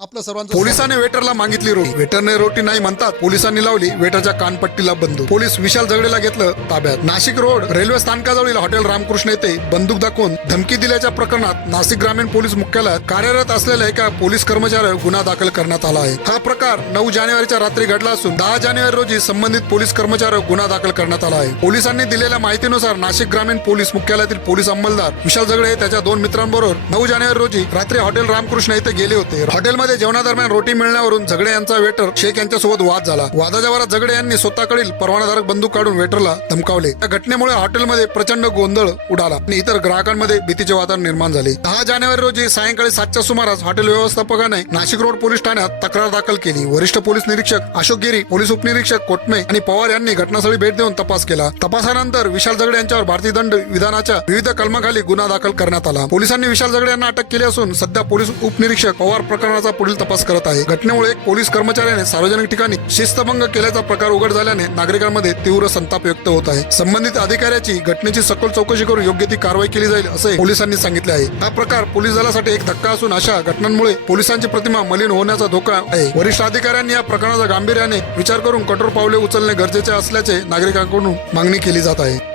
आपलं सर्वांचं पोलिसांनी वेटरला मागितली रोटी. वेटरने रोटी नाही म्हणतात पोलिसांनी लावली वेटरच्या कानपट्टीला बंदूक. पोलीस विशाल झगडेला घेतलं ताब्यात. नाशिक रोड रेल्वे स्थानकाजवळील हॉटेल रामकृष्ण येथे बंदूक दाखवून धमकी दिल्याच्या प्रकरणात नाशिक ग्रामीण पोलीस मुख्यालयात कार्यरत असलेल्या एका पोलीस कर्मचाऱ्यावर गुन्हा दाखल करण्यात आला आहे. हा प्रकार नऊ जानेवारीच्या रात्री घडला असून दहा जानेवारी रोजी संबंधित पोलीस कर्मचाऱ्यावर गुन्हा दाखल करण्यात आला आहे. पोलिसांनी दिलेल्या माहितीनुसार नाशिक ग्रामीण पोलीस मुख्यालयातील पोलीस अंमलदार विशाल झगडे त्याच्या दोन मित्रांबरोबर नऊ जानेवारी रोजी रात्री हॉटेल रामकृष्ण येथे गेले होते. हॉटेलमध्ये जेवणादरम्यान रोटी मिळण्यावरून झगडे यांचा वेटर शेख यांच्यासोबत वाद झाला. वादाच्या वरात झगडे यांनी स्वतःकडील परवानाधारक बंदूक काढून वेटरला धमकावले. या घटनेमुळे हॉटेलमध्ये प्रचंड गोंधळ उडाला आणि इतर ग्राहकांमध्ये भीतीचे वातावरण निर्माण झाले. दहा जानेवारी रोजी सायंकाळी सातच्या सुमारास हॉटेल व्यवस्थापकाने नाशिक रोड पोलीस ठाण्यात तक्रार दाखल केली. वरिष्ठ पोलीस निरीक्षक अशोक गिरी पोलीस उपनिरीक्षक कोटमे आणि पवार यांनी घटनास्थळी भेट देऊन तपास केला. तपासानंतर विशाल झगडे यांच्यावर भारतीय दंड विधानाच्या विविध कलमाखाली गुन्हा दाखल करण्यात आला. पोलिसांनी विशाल झगडे यांना अटक केली असून सध्या पोलीस उपनिरीक्षक पवार प्रकरणाचा पुढील तपास करत आहे. घटनेमुळे एक पोलीस कर्मचाऱ्याने सार्वजनिक ठिकाणी शिस्तभंग केल्याचा प्रकार उघड झाल्याने नागरिकांमध्ये तीव्र संताप व्यक्त होत आहे. संबंधित अधिकाऱ्याची घटनेची सखोल चौकशी करून योग्य ती कारवाई केली जाईल असे पोलिसांनी सांगितले आहे. हा प्रकार पोलीस दलासाठी एक धक्का असून अशा घटनांमुळे पोलिसांची प्रतिमा मलिन होण्याचा धोका आहे. वरिष्ठ अधिकाऱ्यांनी या प्रकरणाचा गांभीर्याने विचार करून कठोर पावले उचलणे गरजेचे असल्याचे नागरिकांकडून मागणी केली जात आहे.